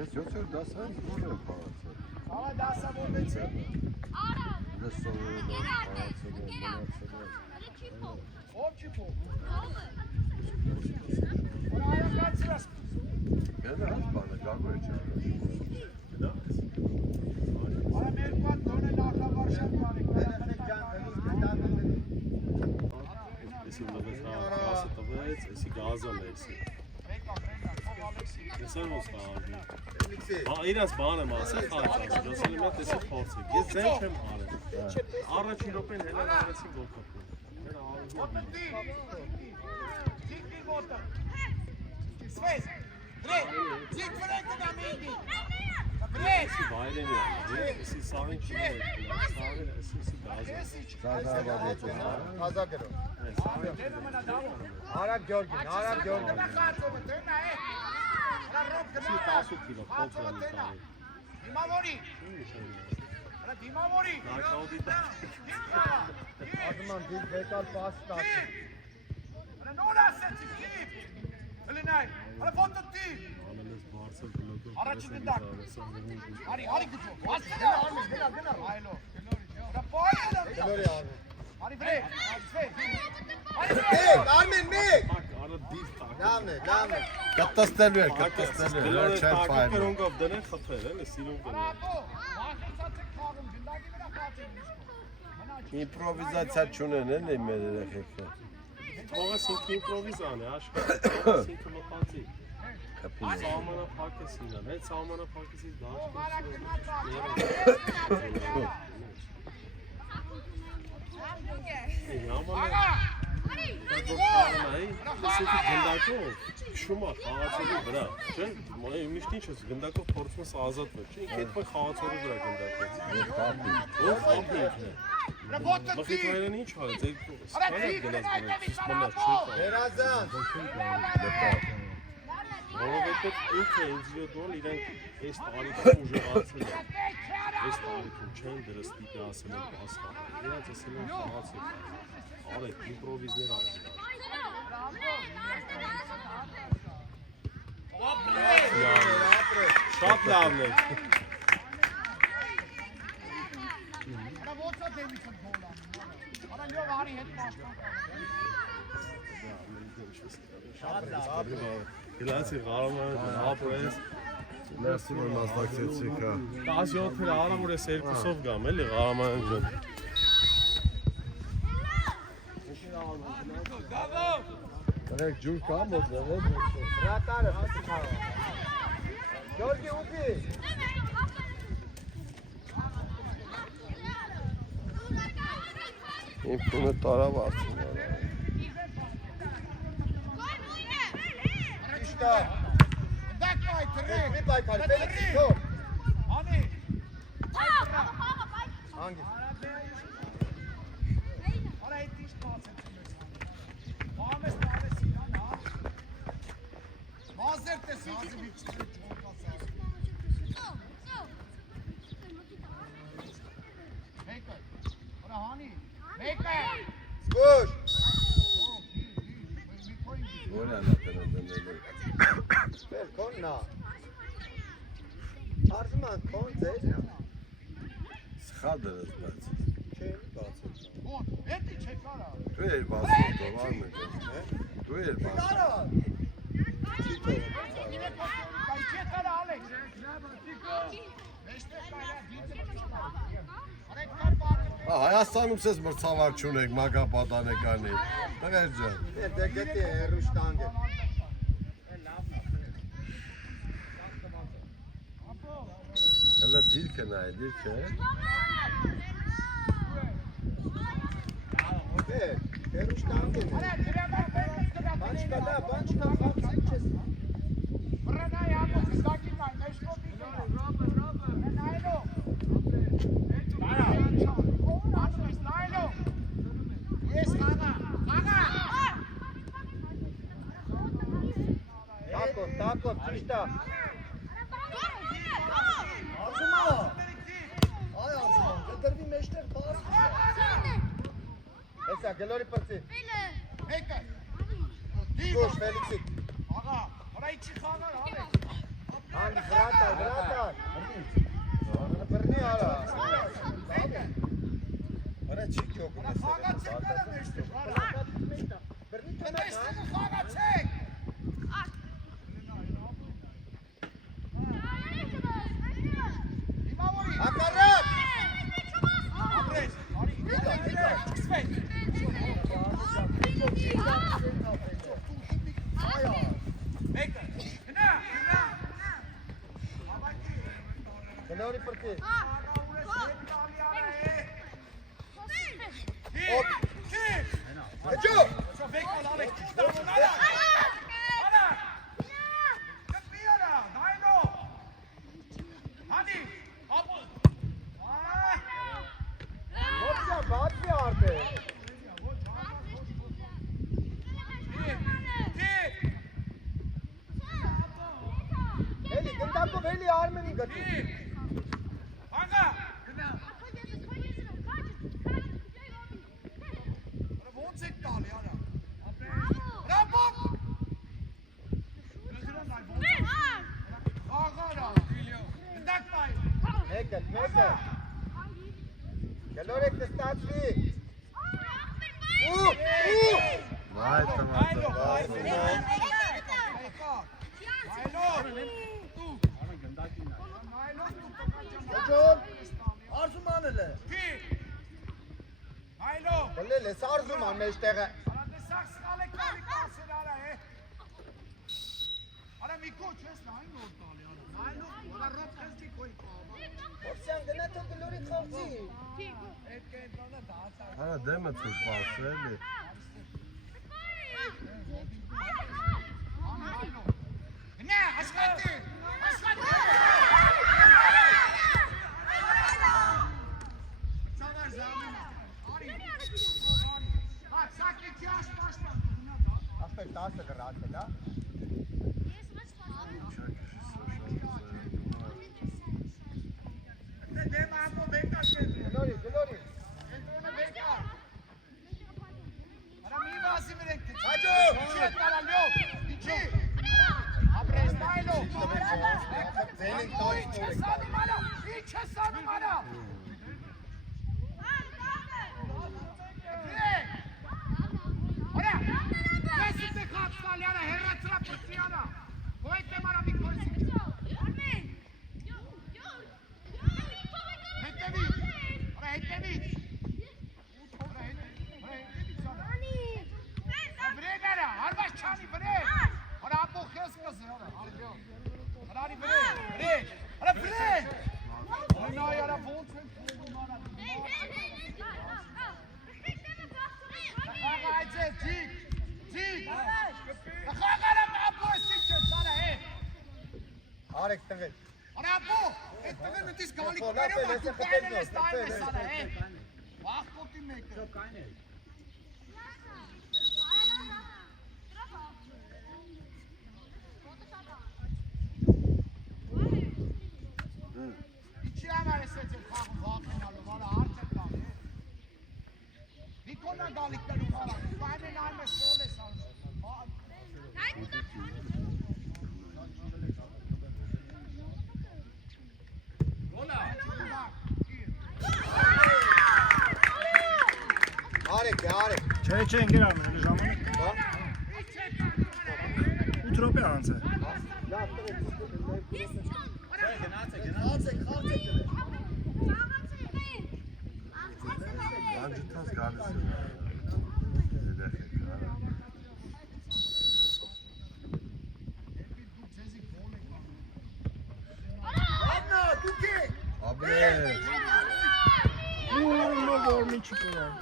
Ես 7-րդ դասարան որ եմ փարացել։ Ահա դասավորվեց։ Ով չի փող։ Որ այո կացրած։ Գնաց բանը գագու է չարը։ Արա մեր կողմ դոնը նախավարշավ բարի։ Էսի լավեցա, ասը տվեց, էսի գազան է էսի։ Ես եմ ոստաղի։ Բա իրաց բան եմ ասել, խաղաց, դասել եմ էսի փորձեք։ Ես ձեն չեմ արել։ Առաջին րոպեն հելան արեցի գոլ կապում։ Սվես։ Դրե։ Ձիգ վրեկը դա մինգի։ Էսի բայրենի է, էսի սաղին չի է, սաղին էսի գազան։ Թազա գրով։ Արագ Գյորգին, արագ Գյորգին։ Էսի 18 կիլո, փոքր է լիքարի։ Դիմավորի։ Արա դիմավորի։ Նայքաուդի դա։ Ադման դիգ վեկալ պաս տացի։ Արա նոր ասեցի, կիպ։ Հլինայ, արա ֆոտո տի։ Անելես բարձր գլոդով։ Առաջին դակ։ Արի, արի գծո։ Ասկա, գնա։ Այլո։ Արա պոյելը։ Գլորի արմեն։ Արի վրե, ասվե։ Արի վրե։ Մեկ, արմեն, մեկ։ Արա դիվ տակ։ Լավն է։ Կտստելու էր, Գլորը չեմ տակը ֆայլ։ կրոնգով դնեն խփել, էլի սիրուն կրոն։ Ապո, մախեցած եք խաղում, գնդակի վրա խաղացին իսկ։ Իմպրովիզացիա չունեն էլի մեր երեխեքը։ Թողես ինքը իմպրովիզան է, աշխատ, ինքը մտածի։ Սամանափակը սինան, հետ սամանափակեսից դաշտ գնդակով շում է խաղացողի վրա, չէ՞, միշտ ինչ ես գնդակով փորձում ես ազատվել, չէ՞, ինքը այդ խաղացողի վրա գնդակով։ Ով խաղի ինքն է։ Բախիտ հայրեն ինչ արեց, սպանակ գնաց գնաց, սպանակ չի կա։ Երազան։ Որովհետև ինքը ինձիոդոն իրանք այս տարիքում ուժեղացել են, այս տարիքում չեն դրստիկը ասել են պասխան, իրանց ասել են խաղացել, արեք, իմպրովիզներ արեք։ Շատ լավն է։ Արա ոցա դեմից եմ գոլան, արա լյով արի հետ պաշտան։ Շատ լավ։ Գլացի ғարոման, ապրես։ Մերսի որ մասնակցեցիք, հա։ 17 էլ արա որ ես երկուսով գամ, էլի ғարոման ջան։ Դրեք ջուր կա մոտնեղ է։ Հրատարը, խսի խաղը։ Գյորգի ուպի։ Իմ տունը տարավ արդին։ Իստա։ Դակ պայթրի։ Մի պայքար, Ֆելիքսի թող։ Անի։ Հանգիստ։ Արա այդ ինչ բացեցին ես։ Մամես տարես իրան, հա։ Մազեր տեսի իջի չոքացա։ Մեկը։ Արա հանի։ Մեկը։ Զգուշ։ Որը նա տնոնդել։ Մեր կոննա։ Արզման կոն ձեզ։ Սխալ դրած բաց։ Չէ, բացել։ Ոտ, էդի չէ կարա։ Դու ես բացել, դովան մեջ, հե։ Դու ես բացել։ Կարա։ Չի թող։ Բայց չէ կարա Ալեքս։ Մեջտեղ կարա դիցը չկա։ Արեք կար բանը։ Հայաստանում ցես մրցավար չունեք մագապատանեկանի։ Տղեր ջան։ Դե գետի հերուշտանգ է։ Հələ դիրքը նայ, դիրքը։ Դե, հերուշտանգ է։ Արա դրամա բերես Բանչկա դա, բանչկա խաղցի չես։ Վրանայ ամոք զակի նայ, մեջկոտի գնա։ Նայլո։ Արա։ Անուես նայլո։ Ես խաղա, խաղա։ Տակով, ճիշտ է։ Ասումա։ Այ ասում, դրվի մեջտեղ բաց։ Հեսա գլորի պրծի։ Մեկը։ Գոշ Ֆելիքսի։ Աղա, հրայ չի խաղար, Ալեքս։ Հանդի խրատա, ara. Bana çek yok. Խաղա չեք կարամ էստեղ, արա։ Էստեղ խաղա չեք։ Հիմավորի։ Ակարակ! Ապրես, արի, սկսվեք։ Մեկը, գնա։ Գնորի պրտի։ Հջո! Մեկը լալեք, արա։ Արա։ Կպի արա, դայնո։ Հանի, ապոլ։ Ոչա, բացի արդե։ Էլի, գնդակով էլի արմենի գտի։ Հանգա, գնա։ Ոնց եք տալի, արա։ Ռապոպ։ Աղարա, գնդակ տայ։ Մեկը։ Գլորեք նստացվի։ Վայ, Հջոն, արզում անել է։ Բլել ես արզում ան մեջտեղը։ Ովսյան գնա թող գլորի խաղցի։ Հա դեմը թող պասը էլի։ Նե, աշխատի։ Ասպեր 10 գրած է, դա։ Գլորի։ Հաջո։ Արեք տղել։ Արապո, այդ տղեն մտիս գալի կոմերում, դու կայնել ես տայմ ես արա, վաղ կոտի մեկը։ Իչի համար ես էց եմ խաղում վաղենալով, արա հարց է տալ, Նիկոնա գալիքներում արա, կայնեն այմ ես կոլ ես արում։ Արեք։ Չէ, ընկերան, էլի ժամանակ։ 8 րոպե անց է։ Լավ, տղեկ։ Խաղացեք։ Անջիթաս գալիս է։ Աննա, դուք եք։ Աբրես։ Որ մի չի կորան։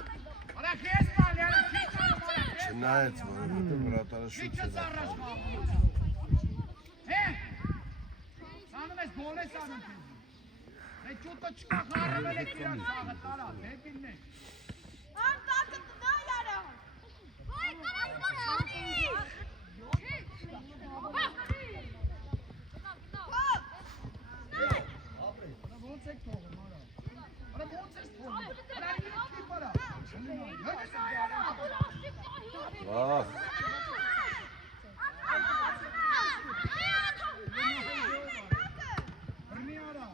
Արա քեզ մալի, արա քեզ մալի։ Չնայեց, որ վրատարը շուտ Քիչը է։ ծառաշ մալի։ Հե, սանում ես գոլ ես անում քեզ։ Է ճուտը չկա խարում եք իրան սաղը տարա, դեպին մեկ։ Ոնց եք թողում, արա։ Արա ոնց ես թողում։ Արա մի պարա։ Վաղ։ Բրնի արա։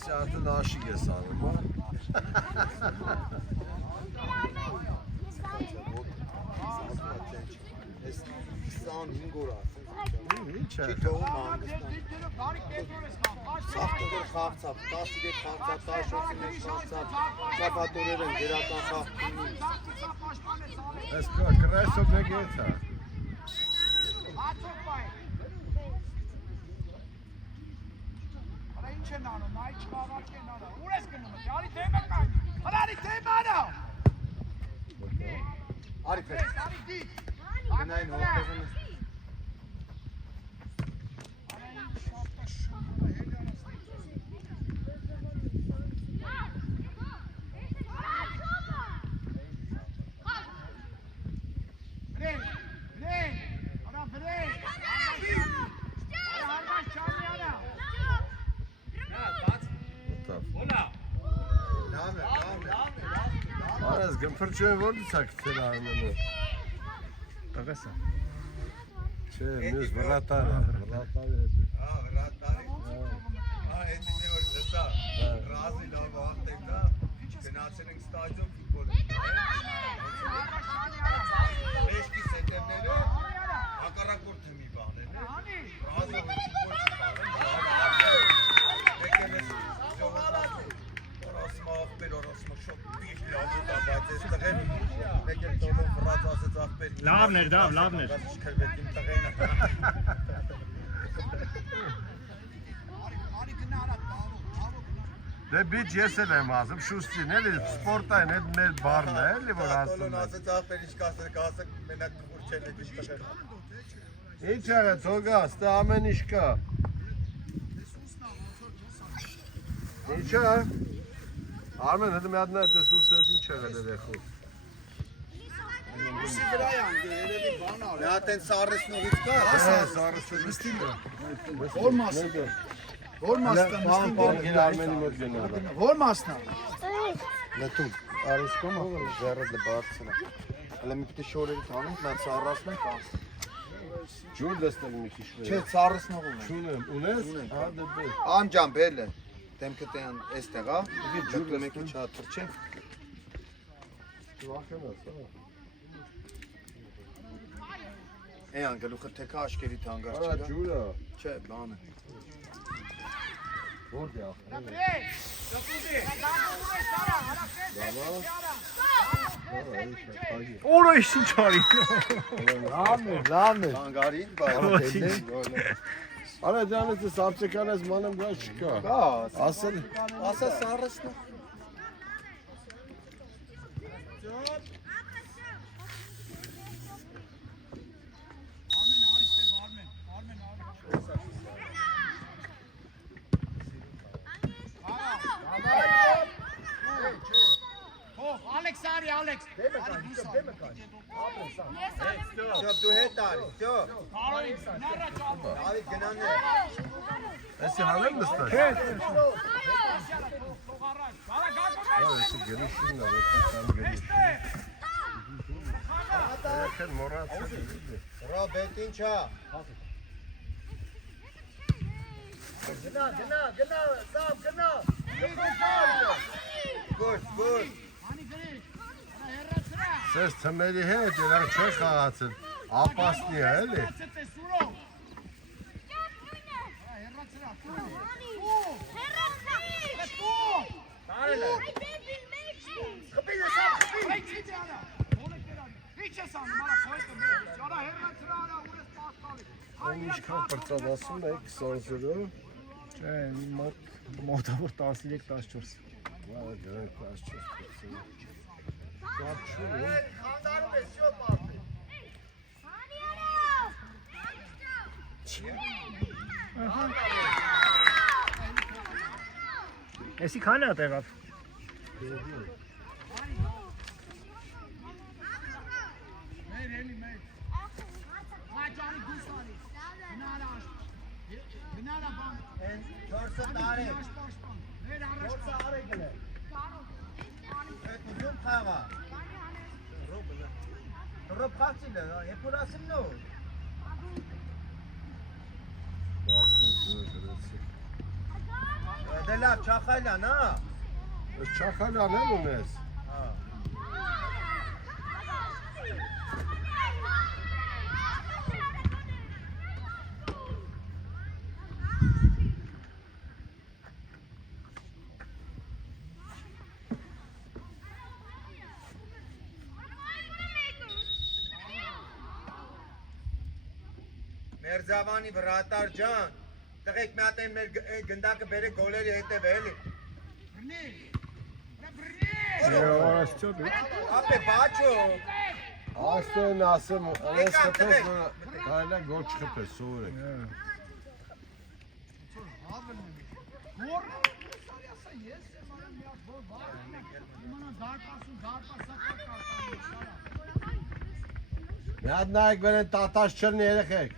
Ես արդեն աշիկ ես անում, հա։ Ես 25 օր Ինչ է։ Սաղտուղեր խաղցավ, 10 խաղցավ, 10 մեջ խաղցավ, շապատորեր են, գերական խաղթինի։ Ես կրայսով նեգետ է։ Ինչ են անում, այ չվաղակ են անում, ուր ես գնում, յարի թեմը կան, հրարի թեմը անա։ Արի փեր, Արի դի, գնային հողտեղն ես։ Արես գնփրճոյը որից է գցել Արմենը։ Տղես է։ Չէ, մյուս վրատարը։ Վրատարը հետ է։ Վրատարի։ Էդինի որ լսա, ռազի լավ վաղտեք դա, գնացել ենք ստադիոն ֆուտբոլը։ Մեջքի սետերները, հակառակորդ թեմի բաներ։ Ռազը որ ֆուտբոլ չի բաներ։ Եկել ես ժողովրդի։ Օրասմա աղբեր, օրասմա շոտ պիշ լավ ու դա, բայց ես տղեն եկել տոլում վրաց ասեց աղբեր։ Լավն էր դա, լավն էր։ Քրվեց իմ տղենը։ Դե բիչ ես էլ եմ ասում, շուստին, էլի սպորտային, այդ մեր բարն է, էլի որ ասում Տոլուն է։ ասեց աղբեր ինչ կասեք, ասեք մենակ կուր չեն էդ ինչ տղեն։ Ինչ աղեց, հոգաս, դե ամեն ինչ կա։ Ինչ է։ Արմեն, հետը մի հատ նա դե սուսը ինչ եղել է դեխու։ Ուսի վրա յան, երևի բան արի։ Նա տեն սարրեսնողից կա, Սարսը նստին է։ որ մասը։ Որ մասն է, Պարգին Արմենի մոտ գնալ։ որ մասն է։ Լտում, արիս կոմը, ժերը դե բարձնը։ Հələ մի պիտի շորերի տանում, նա ծառասն են կան։ Ջուր դստել մի քիչ։ Չէ, ծառսնողում են։ Չունեմ, ունես։ Հա դե դե։ Անջան բել է, դեմքը տեան էստեղ ա, ջուրը մեկի չաթր չէ։ Վախենաս, հա։ Էան գլուխը թեկա աշկերի թանգար Արա չկա։ ջուրը։ Չէ, բան է։ Որտե ախր։ Օրը ինչ արի։ Լավն է։ Թանգարին, բայ։ Արա ջանից ես ապսեկանես մանեմ գա չկա։ Կա, Ասել։ ասա սարսնող։ Ալեքս արի, Ալեքս։ Շոտ դու հետ արի, շոտ։ Կարոյին, նարը ճամը։ Ավիտ գնանե։ Էսի հանեմ նստած։ Թող առաջ, բարա գակում Ա, էսի գերիշինն է, որ կամ գերիշ։ Եկեն մոռացել։ Ռոբետ ինչա։ Գոս, գոս։ Անի գրիչ, հերացրա։ Սես թմերի հետ իրանք չեն խաղացել, ապասնի է էլի։ Հերացեց է սուրով։ Հերացրա, Տարել է։ Խպին ես ամ, խպին։ Այդ ինչ արա, բոլեք երանի։ Ինչ ես անում, արա խոյտը մեր։ Արա հերացրա արա, ուր ես պաստալի։ Այն ինչքան պրծադասում է 20-ը։ Չէ, մոտավոր 13-14։ Վա, դրանք 14%։ Կարճում է։ Խանդարում ես շոտ ապի։ Էսի քանի է տեղավ։ Մեր էլի մեր։ Մաճանի դուսարի։ Գնարա բան։ Են 4 տարի։ Մեր առաջ արի գնե։ Այդ ուզում խաղա։ Ռոբ խաղցիլը, եփորասիմ նո։ Դե լավ, Չախալյան, հա։ Չախալյան էլ ունես։ Մերձավանի վրատար ջան, տղեկ մի հատ են մեր գնդակը բերեք գոլերի հետև էլի։ Արաշչո դու։ Ապե բաչո։ Աստեն ասեմ, այս խփես, կարելի է գոլ չխփես, սովորեք։ Մի հատ նայեք վեր են տատաշ չրնի երեխեք։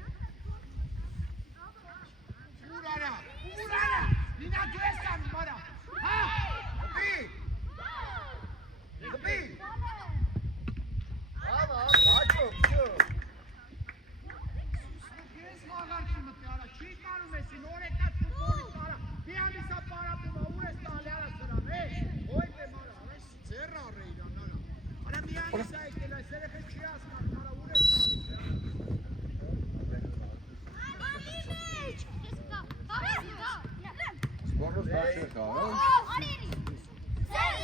Սպորոս դաշեք արան։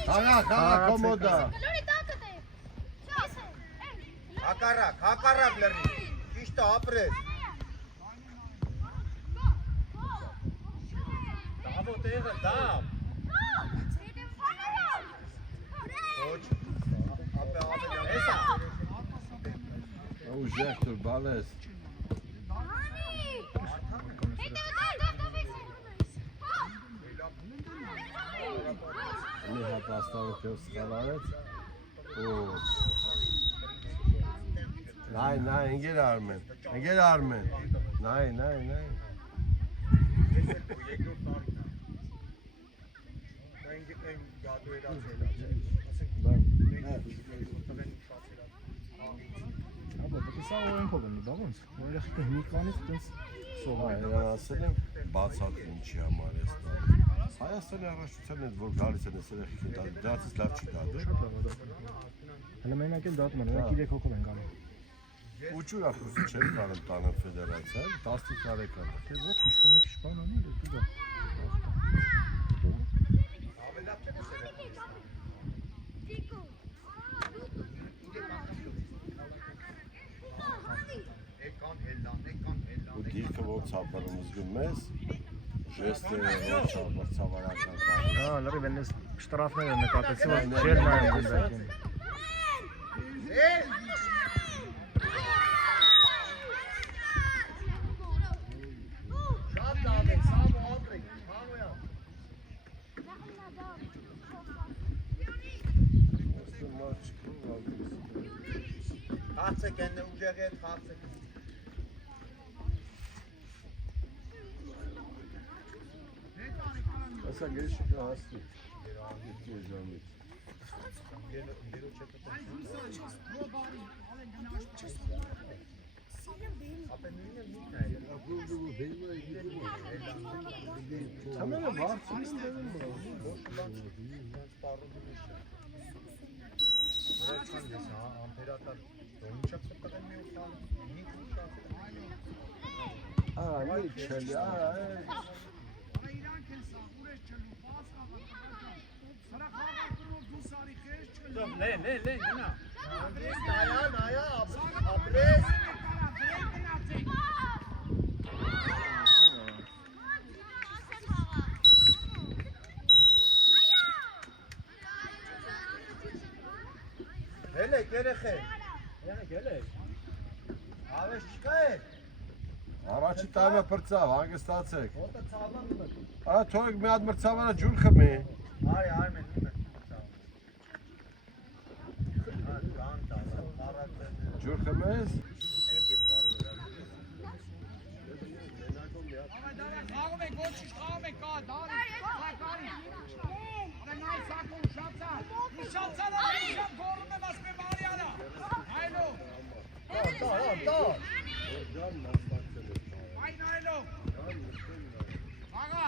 Խաղա, կոմոդա։ Հակարակ լրի, ճիշտ է ապրես։ Դավո տեղը դավ։ Ոչ, ապե էսա։ Ուժեղ դուր բալես։ Մի հատ աստավոքով սխալարեց։ Նայ, ընգեր Արմեն, նայ։ Աբա, դա սա օրենքով են, դա ոնց։ Երեխեքը մի կանից տենց սովորել։ Այդան ասել եմ, բացատ ինչի համար ես տա։ Հայաստանի առաջության հետ, որ գալիս են ես երեխեքը դա, դրացից լավ չի դադը։ Հələ մենակ էլ դատում են, նրանք 3 հոգով են գալու։ Ու ջուրա պրուսը չեն կարում տանը ֆեդերացիան, 15 տարեկան։ Թե ոչինչ, դու մի քիչ բան անի, դու դա։ Ու դիրքը ոնց ապարում զգում ես, ժեստերը ոնց ապար ծավարական կանում։ Հա, լրիվ են ես շտրաֆները նկատեցի, որ չեր նայում գնդակին։ Խաղցեք են ուժեղի հետ խաղցեք։ Ասա գեշիկը հասնի։ Գետի է ժամից։ Համենը վարձին դերում Ելեք երեխեք։ Ավես չկա է։ Առաջի տայմը պրծավ, հանգստացեք։ Արա թողեք մի հատ մրցավանը ջուր խմի։ Արի Արմեն իմը։ Ջուր խմես։ Խաղում եք, ոչինչ խաղում եք, կա, դարի, սակարի։ Արա նայ սակում, շացար, շացար, շապ գորում եմ ասպե բարյանը, այլով։ Այն այլով։ Աղա,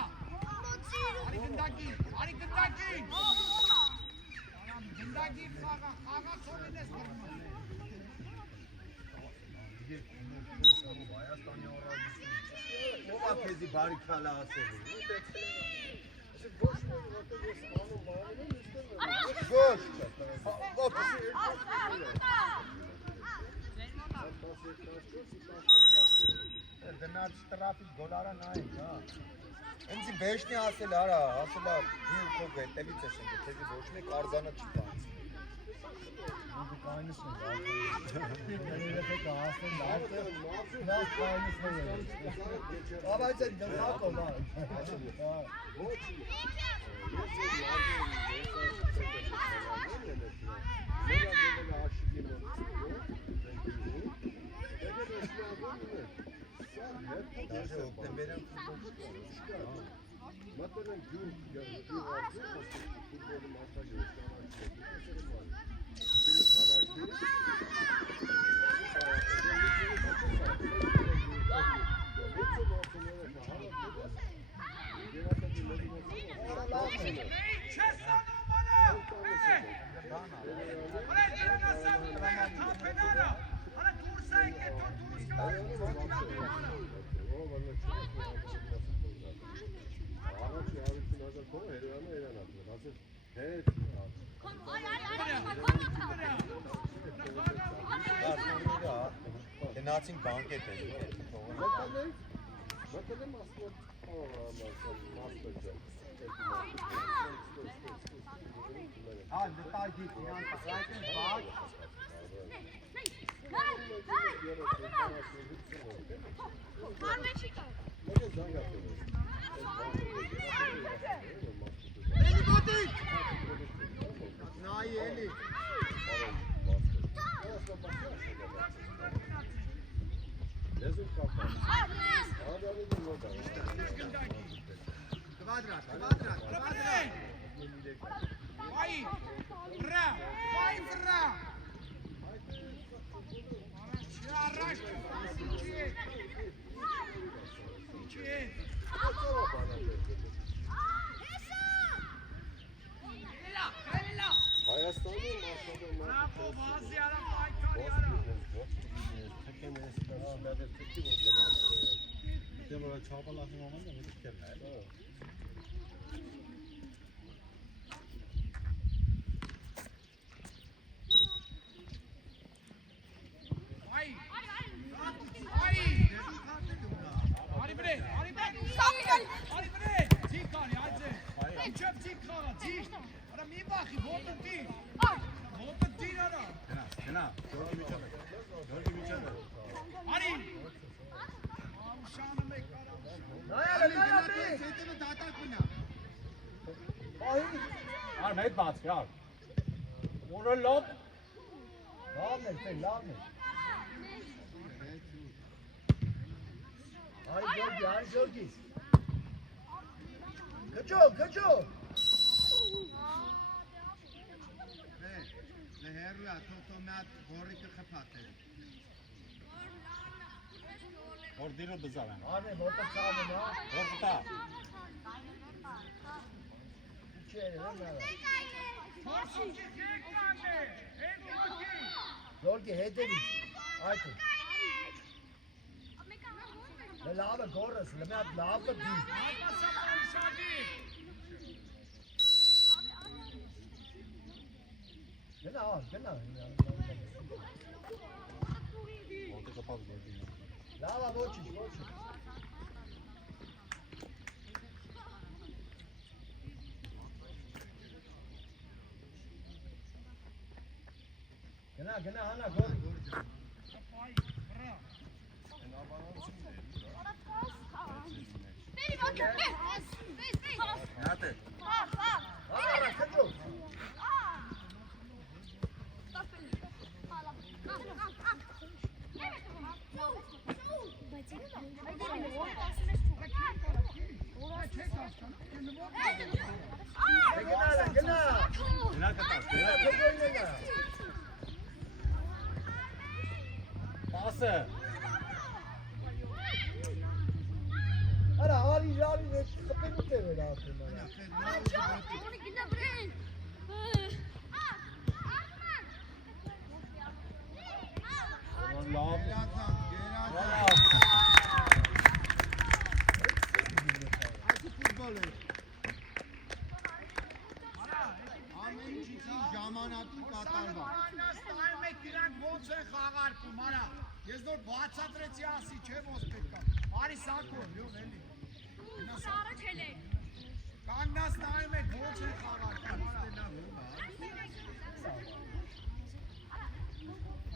արի գնդակ Արին։ Գնդակի խաղացողին ես բռնում։ Ո՞վ է քեզի բարի քալա ասել։ Ոչ։ Դնաց տրաֆիկ գոլարա նայեք, հա։ Ինձ բեշնի ասել արա, ասել ա դու քո վետելից ես ընդ, քեզի ոչ մեկ արձանը չի տա։ Դու կայնս ես։ Երեխեք ասեն լավ կայնս ես։ Բայց այդ դասակով ա։ Ոչ։ Դասը օկտեմբերյան Մատերն ջուր ֆուտբոլի մասաժի Գնացին բանկետ է։ Մատերն մասը Հա, դտագի ֆինանսային բակ։ Նայ էլի։ Квадрат. Vai! Bra! Vai, bra! Arrasta! Հայաստանի մասով Bravo, Vaziyara, Faytalyara! Armet bas ya. Onu lob. Lavne. Ay Georgi. Kaço. Լեհերուա թոթոմատ գորիկը խփատել։ Ordiro բզավան։ Արմեն ոտը ծավն հա։ Ոտա։ Չէ, հենա։ Georgi հետևից։ Այդու։ Լավը գորս, լավը դի։ Գնա։ Ոտը կապած գորգի։ Լավա ոչինչ։ Գնա, հանա գոր։ Նատե։ Արա, քջո։ Գնա կտած։ Պասը։ Արա, արի իրարին այդ խփենուտ է վերածում արա։ Լավ։ Այսի ֆուտբոլ է։ Ամեն ինչի ժամանակին կատարված։ Նայում եք իրանք ոնց են խաղարկում, արա։ Ես որ բացատրեցի ասի, չէ՞ ոնց պետք է։ Արի սակոն, լյով էլի։ Կանգնած նայում եք ոնց են խաղարկում, արա։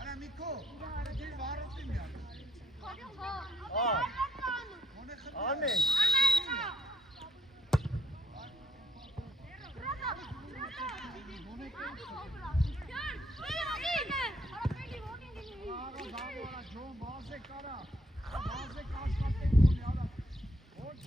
Արա Միկո, դու վարոտի միա։ Արմեն։ Ջոն բազեք արա։ Բազեք աշխատեք ունի արա։ Ոնց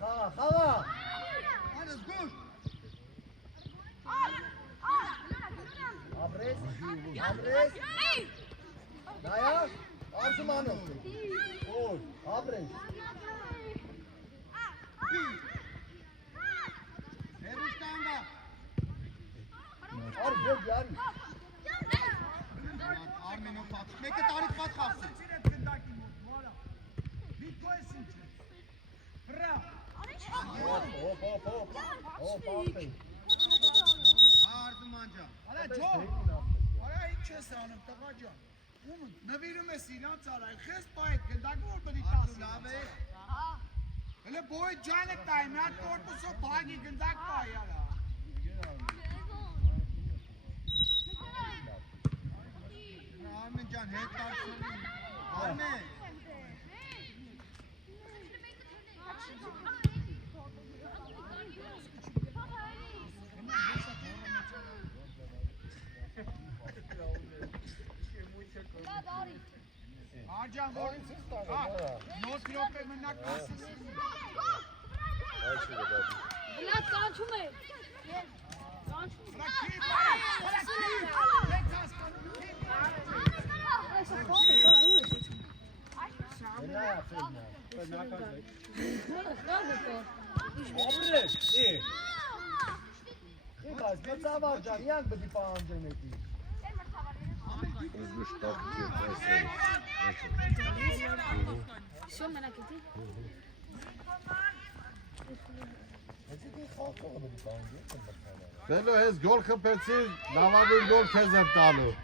Խաղա։ Անս գուշ։ Ապրես։ Նայա, արժմանը։ Օր, ապրես։ Հերուստանգա։ Արժեք յարի։ Արմենով պատ։ Մեկը տարիք պատ խաղսի։ Սիրեք գնդակի մոտ, վարա։ Միկո ես ինչ է։ Վրա։ Հոպ, ապրես։ Արդուման ջան։ Արա ջոն։ Արա ինչ ես անում, տղա ջան։ Ում նվիրում ես իրանց արա, խես պա այդ գնդակը որ բնի տասի։ Լավ է։ Հələ բոյ ջանը տայ, մի հատ կորպուսով բագի գնդակ պայի արա։ Արմեն ջան, հետ տարցնի։ Արմեն։ Աջան որ նոց րոպե մնակ ասես։ Լավ կանչում է։ Ապրես, Իբաս, մծավար ջան, յանք բդի պահանջեն էտի։ Ուզգուշ տապ Все, մնակետի։ Էտի խաղողը բդի պահանջեն։ Բելո ես գոլ խփեցի, լավագույն գոլ քեզ եմ տալու։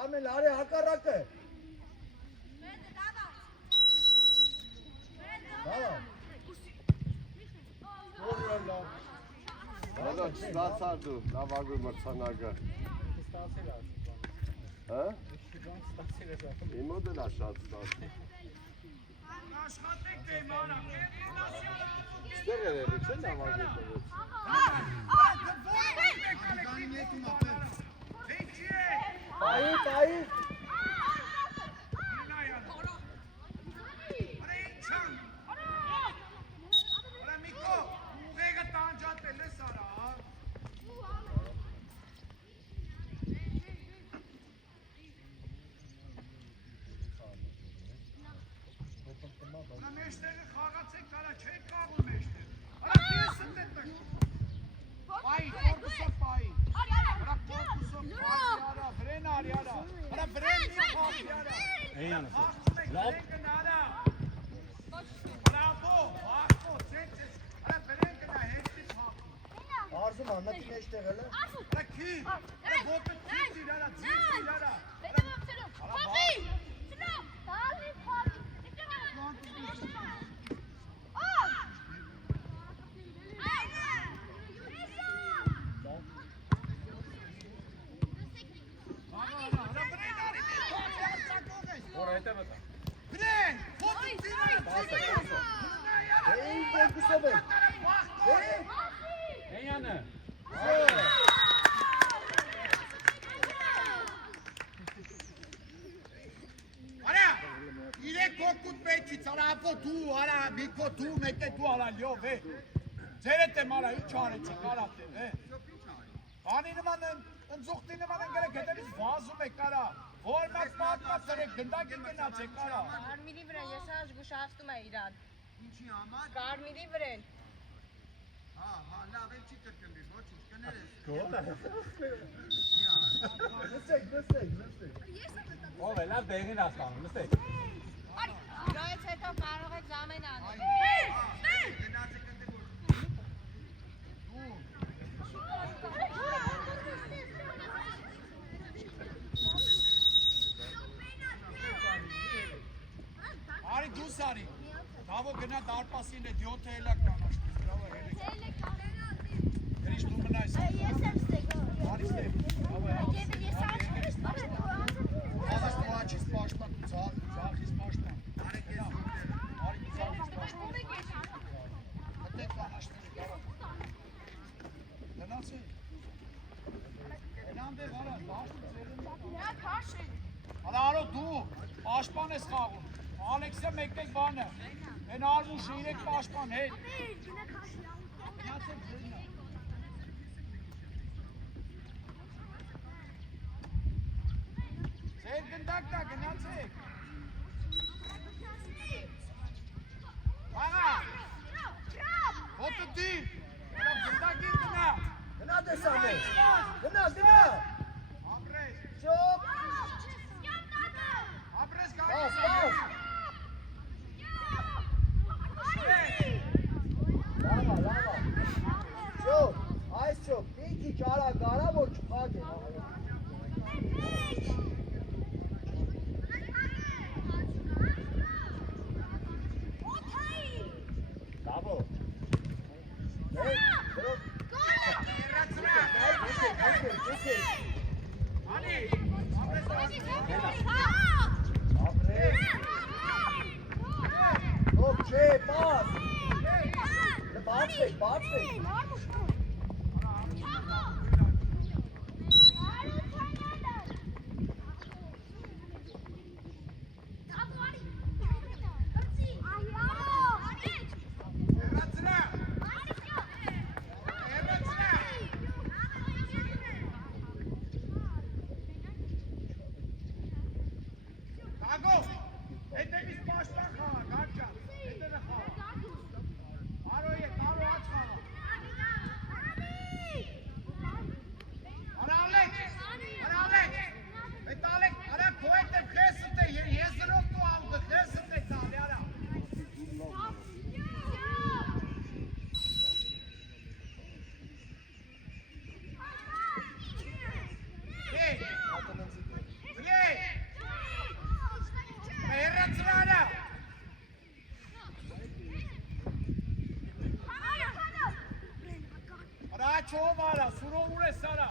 Արմեն, արի հակառակը։ Հալո, չստացար դու լավագույն մրցանակը։ Հա? Իմ մոտ էլ շատ ստացի։ Աշխատեք դեմ արա, Ստեղ երևի չէ լավագույն տվեց։ Գանի նետում ապեր։ Տայի։ Մեջտեղը խաղացեք կարա չեք կաղում մեջտեղ։ Արա կես ընտետեք։ Պայի, կորպուսով պայի։ Արա կորպուսով պայի արա, վրեն արի արա։ Արա վրեն մի խաղի արա։ Աղթում եք վրեն գնարա։ Արա աբո, աղթո, ծեցես։ Արա վրեն գնա, հեստի խաղ։ Արզում աննատի մեջտեղ էլ է։ Արա քի, արա ոտը ծիր արա, ծիր արա։ Վրեն, ոտը ծիր արա, ծիր արա։ Էի կերպուսով է։ Էյանը։ Արա, իրեք հոգուտ մեջից, արա ապո դու, արա Միկո դու մեկը դու արա լյով է։ Ձերդ եմ արա ինչ արեցիք արա դեմ է։ Բանի նման ընձուղտի նման ընկերեք հետևից վազում եք արա։ Որ մեկ պատմած երեք գնդակ գնացեք արա։ Կարմիրի վրա ես հա զգուշացնում եմ իրան։ Ինչի համար։ Կարմիրի վրան։ Հա, լավ էլ չի կրկնվի, ոչինչ, կներես։ Լսեք։ Ով է լավ դեղին ասանում, լսեք։ Դրանից հետո կարող եք զամեն անել։ Գնացեք ընդ որ։ Արի դուս արի։ Դավո գնա դարպասին է 7 էլակ կանաշտի։ Բրավո երեք։ Գրիշ դու մնայս։ Արի ստեղ։ Ազես դու աչիս պաշտպան, ձախիս պաշտպան։ Արի ձախիս պաշտպան։ Մտեք կանաշտի դավո։ Գնացի։ Գնամ դեղ արա, դաշտի ձերին։ Արա արո դու պաշտպան ես խաղում։ Ալեքսը մեկտեք բանը, են արմուշը իրեք պաշպան հետ։ Ձեր գնդակն է, գնացեք։ Բաղա, հոտը դիր, գնդակին գնա։ Գնա տեսամե։ Գնա։ Ապրես, Շոպ։ ապրես Պաս։ գարի։ Լավա։ Շոպ, այս շոպ, ինքի ճարա գարա որ չխակ է։ Լավո։ Անի, ապրես գարի։ Շոպ չէ, պաս։ Բացեք։ Չով արա, սուրով ուր է սարա։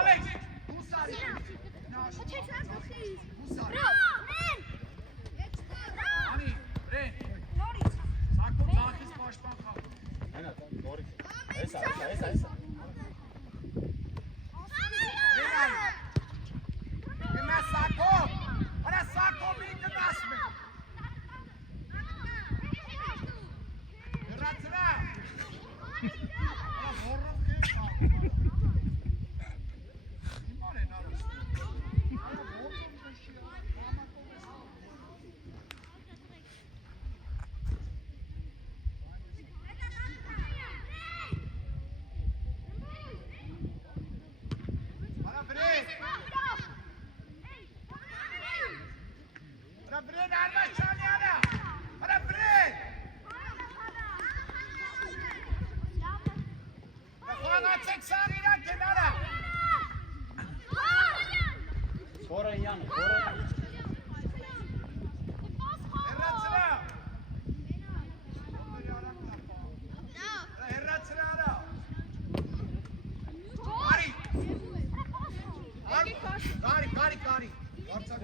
Ալեքս, դու սարի։ Անի, ռեն։ Սակով ձախիս պաշպան խաղ։ Այնա, նորից։ Էսա։ Գնա սակով, արա սակով մի գնաս մեն։ Գրացրա։ Արա հորով կեն խաղ։ Իմար են արուս։ Արա հորով նշի, համակով ես խաղ։ Արա բրեն։ Արա բրեն արմաշանի արա։ Արա բրեն։ Խաղացեք սար իրանք են արա։ Խորոյան։ Հեռացրա։ Հեռացրա արա։ Կարի։ Վարցակ։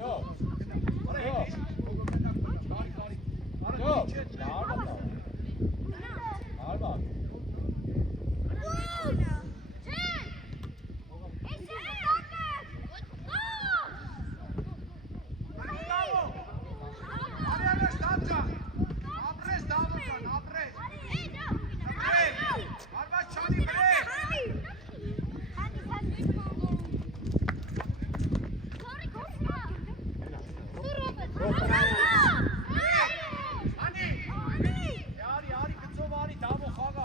Արի գծով արի դավո խաղա։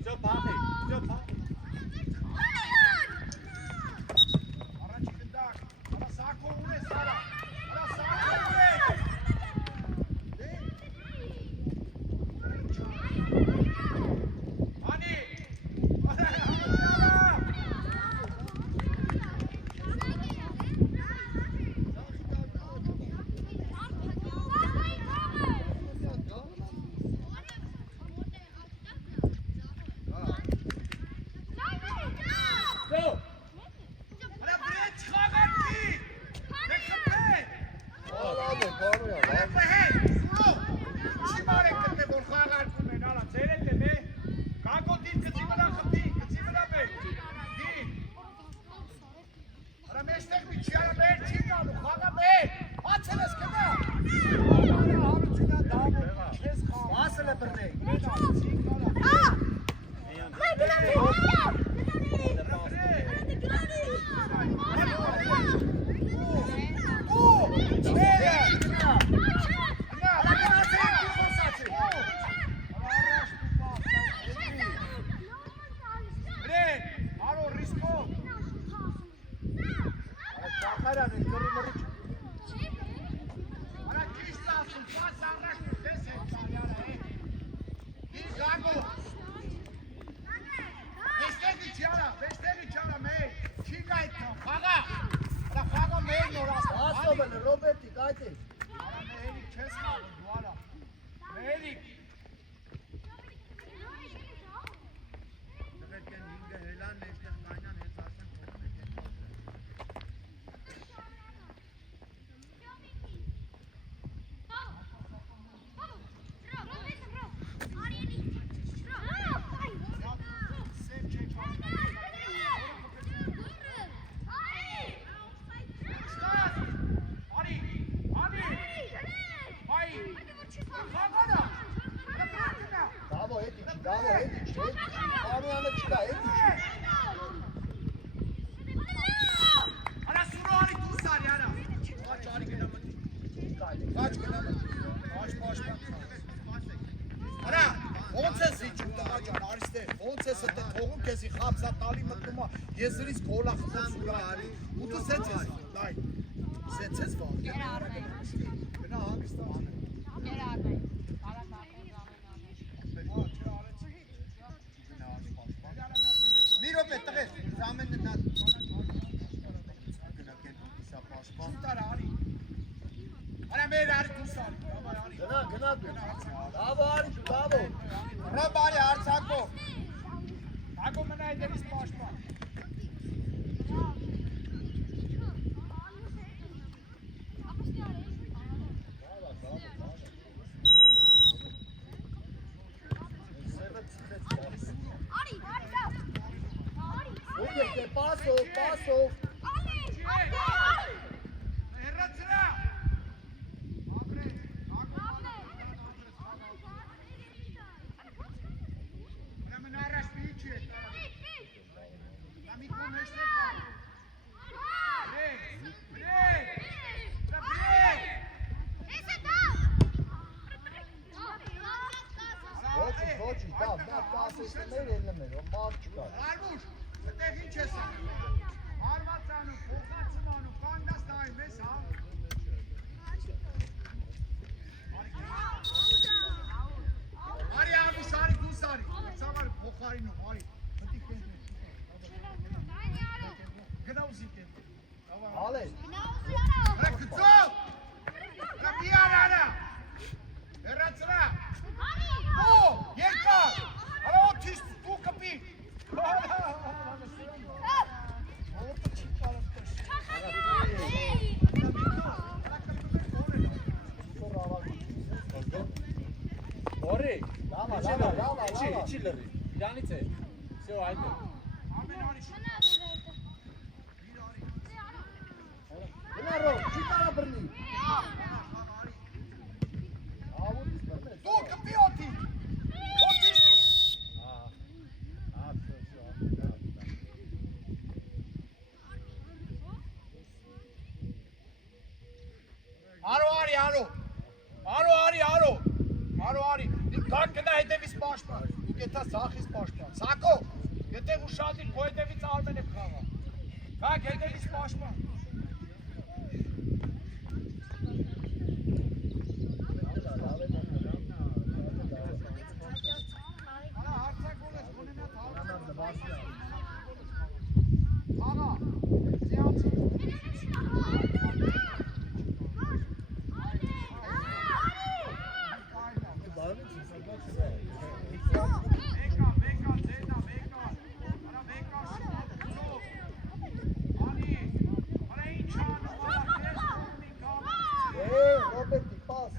Всё, փախի։ Առաջի գնդակ։ Արա սակո ունես արա։ Արա սակո ունես։ Անի։ Եզրից գոլա խփում սուրարի ու դու սեցես լայ սեցես ո՞ր գնա հանգստան մի րոպե տղեր զամենը նա գնա կենտրոն իսա պաշտպան տար արի արա մեր արի դու սարի գնա դավո արի դավո ռոբ արի հարցակո ակո մնա այդերից պաշտպան Paso. Իրանից է, սյո այդ է։ Գնա ռոբ, չի կարա բրնի։ Դու կպի օթի։ Օթի։ Կան գնա հետևից պաշտպան։ Դու գետա սախից պաշտպան։ Սակո, եթե ուշադիր քո հետևից Արմենը խաղա։ Կակ հետևից պաշտպան։ Արա հարցակոլ ես կունենա թալը։ Խաղա, զիանցի։ Ռոբերտի պաս։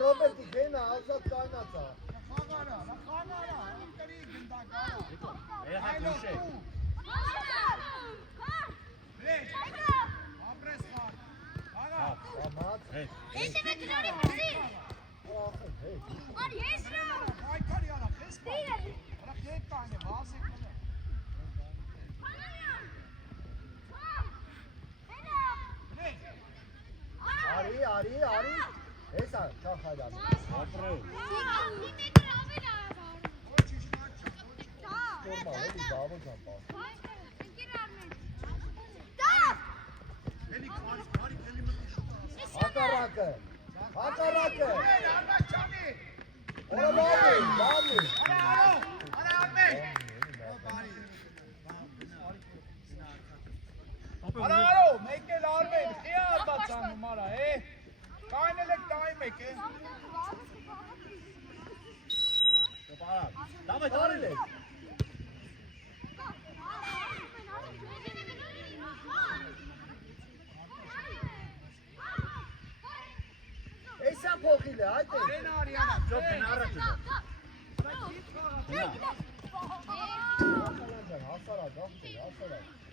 Ռոբերտի գենա ազատ կայնացա։ Խաղարա, ինտերի գնդակարա։ Այլոշե։ Ռեջ։ Ապրես խաղ։ Խաղա։ Ամաց։ Հետևե գնորի մսի։ Արի ես նա։ Այքարի արա, քեզ պա։ Արա քեզ տանը, վազի կնա։ Արի։ Հեսա, չախ հայդան։ Ապրել։ Կորմա, էլի դավոց անպա։ Հակարակը։ Օրա բավի։ Արա արմեն։ Արա, մեկ էլ արմեն, խիա ատացանում արա, Կայնել եք տայմ եք, Տարել եք։ Էսա փոխիլ է, այդ է։ Դեն արի արա, Ճոպ առաջ։ Հասարակ։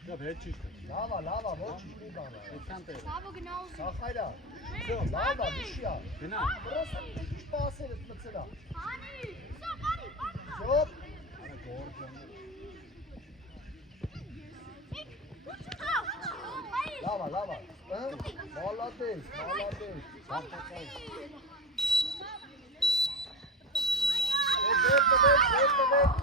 Ճոպ հետ ճիշտ։ Լավա, ոչ մի բան։ Սավո գնալ։ Սախայրա։ Լավա, դիշիա։ Գնա։ Պրոստը մի քիչ պասեր ես մցրա։ Արի, սա բարի, բանա։ Շոպ։ Լավա։ Մալադես։ Դեպ,